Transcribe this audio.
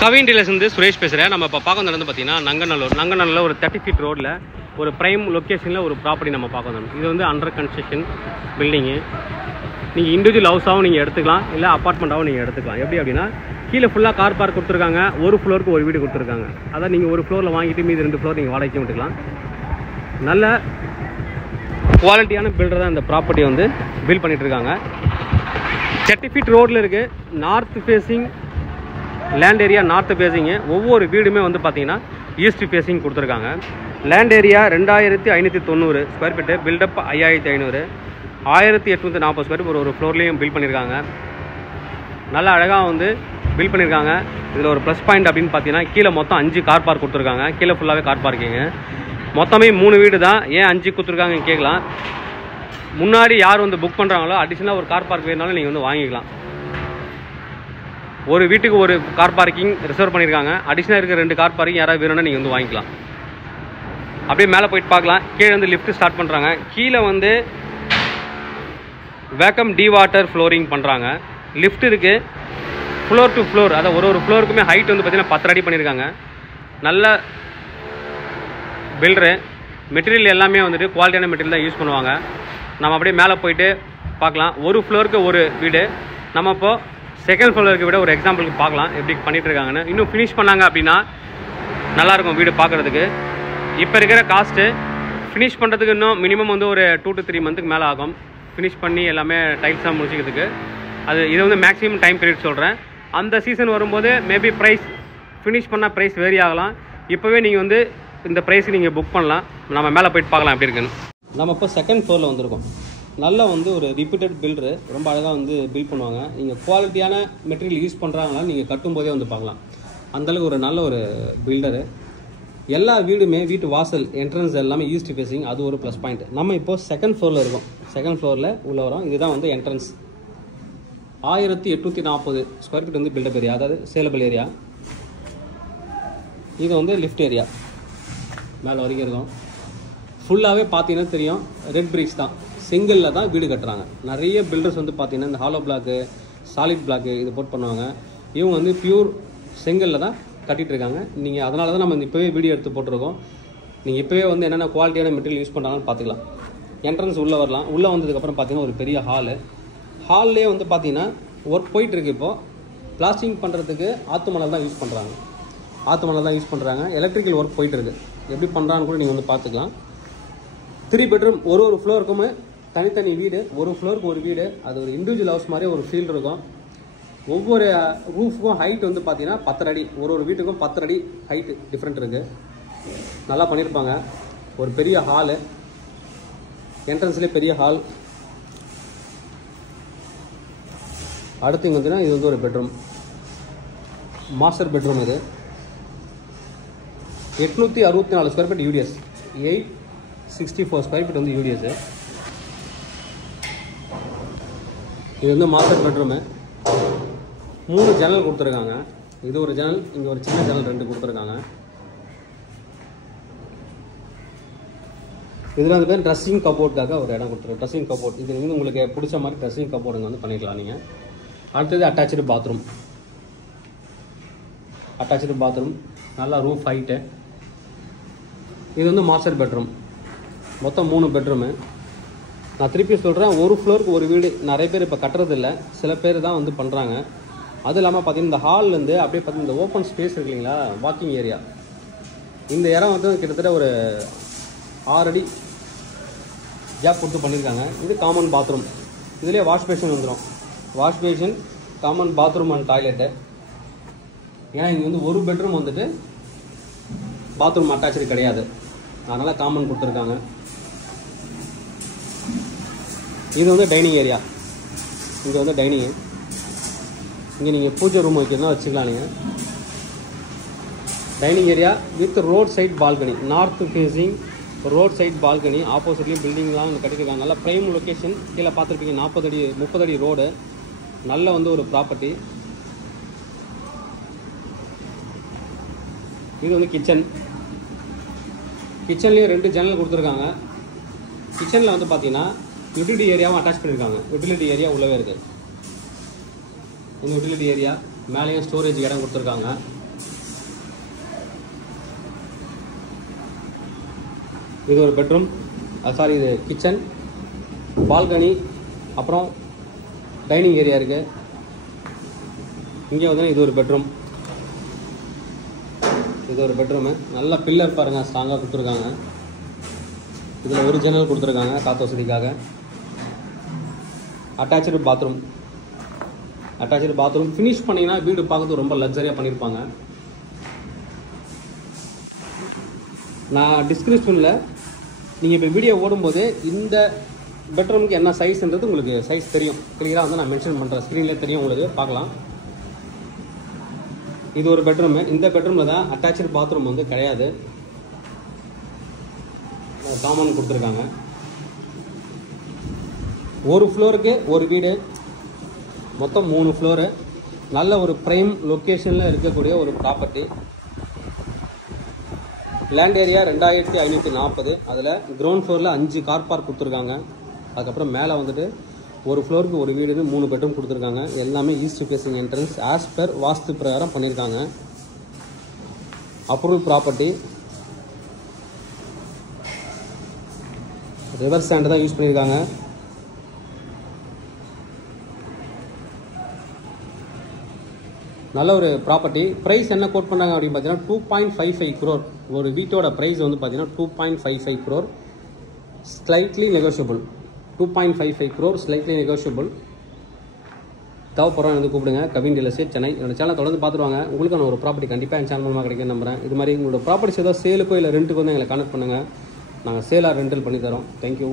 Kavin dealers வந்து சுரேஷ் பேசுகிறேன். நம்ம இப்போ பார்க்க வந்து பார்த்தீங்கன்னா நங்கநல்லூர் ஒரு 30 feet ரோடில் ஒரு ப்ரைம் லொக்கேஷனில் ஒரு ப்ராப்பர்ட்டி நம்ம பார்க்க வந்தோம். இது வந்து அண்டர் கன்ஸ்ட்ரக்ஷன் பில்டிங்கு. நீங்கள் இண்டிவிஜுவல் ஹவுஸாகவும் நீங்கள் எடுத்துக்கலாம், இல்லை அப்பார்ட்மெண்ட்டாகவும் நீங்கள் எடுத்துக்கலாம். எப்படி அப்படின்னா கீழே ஃபுல்லாக கார் பார்க் கொடுத்துருக்காங்க, ஒரு ஃப்ளோருக்கு ஒரு வீடு கொடுத்துருக்காங்க. அதான் நீங்கள் ஒரு ஃப்ளோரில் வாங்கிட்டு மீது 2 ஃப்ளோர் நீங்கள் வாடகைக்கு விட்டுக்கலாம். நல்ல குவாலிட்டியான பில்டர் தான் இந்த ப்ராப்பர்ட்டியை வந்து பில்ட் பண்ணிகிட்ருக்காங்க. 30 feet ரோடில் இருக்குது. North facing land area, north facing. ஒவ்வொரு வீடுமே வந்து பார்த்தீங்கன்னா ஈஸ்ட் ஃபேஸிங் கொடுத்துருக்காங்க. Land area 2590 square feet, built up 5500, 1840 square feet ஒரு ஃப்ளோர்லேயும் பில்ட் பண்ணியிருக்காங்க. நல்லா அழகாக வந்து பில்ட் பண்ணியிருக்காங்க. இதில் ஒரு ப்ளஸ் பாயிண்ட் அப்படின்னு பார்த்தீங்கன்னா கீழே மொத்தம் 5 கார் பார்க் கொடுத்துருக்காங்க. கீழே ஃபுல்லாகவே கார் பார்க்கிங்கு. மொத்தமே 3 வீடு தான். ஏன் 5 கொடுத்துருக்காங்கன்னு கேட்கலாம். முன்னாடி யார் வந்து புக் பண்ணுறாங்களோ அடிஷனலாக ஒரு கார் பார்க் வேணுனாலும் நீங்கள் வந்து வாங்கிக்கலாம். ஒரு வீட்டுக்கு ஒரு கார் பார்க்கிங் ரிசர்வ் பண்ணியிருக்காங்க. அடிஷனலாக இருக்கிற 2 கார் பார்க்கிங் யாராவது வேணும்னா நீங்கள் வந்து வாங்கிக்கலாம். அப்படியே மேலே போயிட்டு பார்க்கலாம். கீழே வந்து லிஃப்ட் ஸ்டார்ட் பண்ணுறாங்க. கீழே வந்து வேக்கம் டி வாட்டர் ஃப்ளோரிங் பண்ணுறாங்க. லிஃப்ட் இருக்குது. ஃப்ளோர் டு ஃப்ளோர், அதாவது ஒரு ஃப்ளோருக்குமே ஹைட் வந்து பார்த்திங்கன்னா 10 அடி பண்ணியிருக்காங்க. நல்ல பில்டரு. மெட்டீரியல் எல்லாமே வந்துட்டு குவாலிட்டியான மெட்டீரியல் தான் யூஸ் பண்ணுவாங்க. நம்ம அப்படியே மேலே போயிட்டு பார்க்கலாம். ஒரு ஃப்ளோருக்கு ஒரு வீடு. நம்ம இப்போது செகண்ட் ஃப்ளோருக்கு விட ஒரு எக்ஸாம்பிளுக்கு பார்க்கலாம் எப்படி பண்ணிகிட்ருக்காங்கன்னு. இன்னும் ஃபினிஷ் பண்ணாங்க அப்படின்னா நல்லாயிருக்கும் வீடு பார்க்குறதுக்கு. இப்போ இருக்கிற காஸ்ட்டு ஃபினிஷ் பண்ணுறதுக்கு இன்னும் மினிமம் வந்து ஒரு 2 to 3 மந்த்துக்கு மேலே ஆகும். ஃபினிஷ் பண்ணி எல்லாமே டைல்ஸாக முடிச்சிக்கிறதுக்கு. இது வந்து மேக்ஸிமம் டைம் பீரியட் சொல்கிறேன். அந்த சீசன் வரும்போது மேபி ப்ரைஸ் ஃபினிஷ் பண்ணால் ப்ரைஸ் வேரி ஆகலாம். இப்போவே நீங்கள் வந்து இந்த ப்ரைஸுக்கு நீங்கள் புக் பண்ணலாம். நம்ம மேலே போயிட்டு பார்க்கலாம் எப்படி இருக்குன்னு. நம்ம இப்போ செகண்ட் ஃப்ளோரில் வந்திருக்கோம். நல்லா வந்து ஒரு ரிப்பீட்டட் பில்டரு, ரொம்ப அழகாக வந்து பில்ட் பண்ணுவாங்க. நீங்கள் குவாலிட்டியான மெட்டீரியல் யூஸ் பண்ணுறாங்களான்னு நீங்கள் கட்டும்போதே வந்து பார்க்கலாம். அந்தளவுக்கு ஒரு நல்ல ஒரு பில்டரு. எல்லா வீடுமே வீட்டு வாசல் என்ட்ரன்ஸ் எல்லாமே ஈஸ்ட் ஃபேஸிங். அது ஒரு ப்ளஸ் பாயிண்ட். நம்ம இப்போது செகண்ட் ஃப்ளோரில் இருக்கோம். செகண்ட் ஃப்ளோரில் உள்ள வரோம். இதுதான் வந்து என்ட்ரன்ஸ். 1840 ஸ்கொயர் ஃபீட் வந்து பில்டப் ஏரியா, அதாவது சேலபிள் ஏரியா. இது வந்து லிஃப்ட் ஏரியா. மேலே வரைக்கும் இருக்கும். ஃபுல்லாகவே பார்த்தீங்கன்னா தெரியும் ரெட் பிரிக்ஸ் தான், செங்கலில் தான் வீடு கட்டுறாங்க. நிறைய பில்டர்ஸ் வந்து பார்த்தீங்கன்னா இந்த ஹாலோ பிளாக்கு, சாலிட் பிளாக்கு இது போட்டு பண்ணுவாங்க. இவங்க வந்து பியூர் செங்கலில் தான் கட்டிகிட்ருக்காங்க. நீங்கள் அதனால தான் நம்ம இப்போவே வீடியோ எடுத்து போட்டிருக்கோம். நீங்கள் இப்போவே வந்து என்னென்ன குவாலிட்டியான மெட்டீரியல் யூஸ் பண்ணுறாங்கன்னு பார்த்துக்கலாம். என்ட்ரன்ஸ் உள்ளே வரலாம். உள்ளே வந்ததுக்கப்புறம் பார்த்தீங்கன்னா ஒரு பெரிய ஹால்லேயே வந்து பார்த்தீங்கன்னா ஒர்க் போயிட்டுருக்கு. இப்போது பிளாஸ்டிங் பண்ணுறதுக்கு ஆற்று மணல் தான் யூஸ் பண்ணுறாங்க. எலக்ட்ரிக்கல் ஒர்க் போயிட்டுருக்கு. எப்படி பண்ணுறான்னு கூட நீங்கள் வந்து பார்த்துக்கலாம். 3 bedroom, ஒரு ஃப்ளோருக்குமே தனித்தனி வீடு, ஒரு ஃப்ளோருக்கு ஒரு வீடு. அது ஒரு இண்டிவிஜுவல் ஹவுஸ் மாதிரி ஒரு ஃபீல் இருக்கும். ஒவ்வொரு ரூஃபுக்கும் ஹைட் வந்து பார்த்தீங்கன்னா 10 அடி. ஒரு வீட்டுக்கும் 10 அடி ஹைட்டு டிஃப்ரெண்ட் இருக்குது. நல்லா பண்ணியிருப்பாங்க. ஒரு பெரிய ஹாலு, என்ட்ரன்ஸ்லேயே பெரிய ஹால். அடுத்து இங்கே வந்துன்னா இது வந்து ஒரு பெட்ரூம், மாஸ்டர் பெட்ரூம். இது 864 square feet UDS, 864 square feet வந்து யூடிஎஸ். இது வந்து மாஸ்டர் பெட்ரூமு. 3 ஜன்னல் கொடுத்துருக்காங்க. இது ஒரு ஜன்னல், இங்கே ஒரு சின்ன ஜன்னல் 2 கொடுத்துருக்காங்க. இதில் வந்து பேர் ட்ரெஸ்ஸிங் கபோர்டுக்காக ஒரு இடம் கொடுத்துருக்கோம். ட்ரெஸ்ஸிங் கபோர்ட் இது வந்து உங்களுக்கு பிடிச்ச மாதிரி ட்ரெஸ்ஸிங் கபோர்டுங்க வந்து பண்ணிக்கலாம் நீங்கள். அடுத்தது அட்டாச்சு பாத்ரூம், நல்லா ரூஃப் ஹைட்டு. இது வந்து மாஸ்டர் பெட்ரூம். மொத்தம் 3 பெட்ரூமு. நான் திருப்பி சொல்கிறேன், ஒரு ஃப்ளோருக்கு ஒரு வீடு நிறைய பேர் இப்போ கட்டுறதில்ல, சில பேர் தான் வந்து பண்ணுறாங்க. அதுவும் இல்லாமல் பார்த்தீங்கன்னா இந்த ஹால்லேருந்து அப்படியே பார்த்தீங்கன்னா இந்த ஓப்பன் ஸ்பேஸ் இருக்கு இல்லைங்களா, வாக்கிங் ஏரியா. இந்த இடம் வந்து கிட்டத்தட்ட ஒரு 6 அடி கேப் கொடுத்து பண்ணியிருக்காங்க. இது காமன் பாத்ரூம். இதுலேயே வாஷ் பேஷன் வந்துடும். Wash basin, common bathroom and toilet. ஏன்னா இங்கே வந்து ஒரு பெட்ரூம் வந்துட்டு பாத்ரூம் அட்டாச்சு கிடையாது, அதனால் காமன் கொடுத்துருக்காங்க. இது வந்து டைனிங் ஏரியா. இங்கே வந்து டைனிங்கு. இங்கே நீங்கள் பூஜை ரூம் வைக்கிறதா வச்சுக்கலாம். நீங்கள் dining area with road side balcony, north facing road side balcony. ஆப்போசிட்லேயும் பில்டிங்லாம் கட்டியிருக்காங்க. நல்லா ப்ரைம் லொக்கேஷன். கீழே பார்த்துருப்பீங்க 40 அடி 30 அடி ரோடு. நல்ல வந்து ஒரு ப்ராப்பர்ட்டி. இது வந்து கிச்சன்லேயே 2 ஜன்னல் கொடுத்துருக்காங்க. கிச்சனில் வந்து பார்த்தீங்கன்னா யூட்டிலிட்டி ஏரியாவும் அட்டாச் பண்ணியிருக்காங்க. யூட்டிலிட்டி ஏரியா உள்ளவே இருக்குது. இந்த யூட்டிலிட்டி ஏரியா மேலேயும் ஸ்டோரேஜ் இடம் கொடுத்துருக்காங்க. இது ஒரு பெட்ரூம், சாரி இது கிச்சன், பால்கனி, அப்புறம் டைனிங் ஏரியா இருக்குது. இங்கே வந்து இது ஒரு பெட்ரூம். இது ஒரு பெட்ரூமு. நல்ல பில்லர் பாருங்கள், ஸ்ட்ராங்காக கொடுத்துருக்காங்க. இதில் ஒரு ஜன்னல் கொடுத்துருக்காங்க காற்று வசதிக்காக. Attach bathroom. Attach bathroom finish பண்ணிங்கன்னா வீடு பார்க்கறது ரொம்ப லக்ஸரியாக பண்ணியிருப்பாங்க. நான் டிஸ்கிரிப்ஷனில் நீங்கள் இப்போ வீடியோ ஓடும்போது இந்த பெட்ரூமுக்கு என்ன சைஸ்ன்றது உங்களுக்கு சைஸ் தெரியும். கிளியராக வந்து நான் மென்ஷன் பண்ணுறேன், ஸ்க்ரீன்லேயே தெரியும் உங்களுக்கு, பார்க்கலாம். இது ஒரு பெட்ரூமு. இந்த பெட்ரூமில் தான் அட்டாச்சு பாத்ரூம் வந்து கிடையாது, காமன் கொடுத்துருக்காங்க. ஒரு ஃப்ளோருக்கு ஒரு வீடு, மொத்தம் 3 ஃப்ளோரு. நல்ல ஒரு ப்ரைம் லொக்கேஷனில் இருக்கக்கூடிய ஒரு ப்ராப்பர்ட்டி. Land area 2540. அதில் கிரவுண்ட் ஃப்ளோரில் 5 கார் பார்க் கொடுத்துருக்காங்க. அதுக்கப்புறம் மேலே வந்துட்டு ஒரு ஃப்ளோருக்கு ஒரு வீடுன்னு 3 பெட்ரூம் கொடுத்துருக்காங்க. எல்லாமே east facing entrance as per vastu பிரகாரம் பண்ணியிருக்காங்க. Approval property. ரிவர் ஸ்டாண்டு தான் யூஸ் பண்ணியிருக்காங்க. நல்ல ஒரு ப்ராப்பர்ட்டி. ப்ரைஸ் என்ன கோட் பண்ணாங்க அப்படின்னு பார்த்தீங்கன்னா 2.55 crore. ஒரு வீட்டோட ப்ரைஸ் வந்து பார்த்தீங்கன்னா 2.55 crore, slightly negotiable. 2.55 crore slightly negotiable. தேவைப்படுறோம் வந்து கூப்பிடுங்க. Kavin real estate Chennai. என்னோட சேனல் தொடர்ந்து பார்த்துருவாங்க. உங்களுக்கான ஒரு ப்ராப்பர்ட்டி கண்டிப்பாக என் சேனல் மூலமாக கிடைக்கும் நம்புறேன். இது மாதிரி உங்களோட ப்ராப்பர்ட்டிஸ் ஏதோ சேலுக்கோ இல்லை ரெண்ட்டுக்கோ வந்து எங்களை கான்டெக்ட் பண்ணுங்கள். நாங்கள் சேலாக ரெண்டல் பண்ணி தரோம். தேங்க்யூ.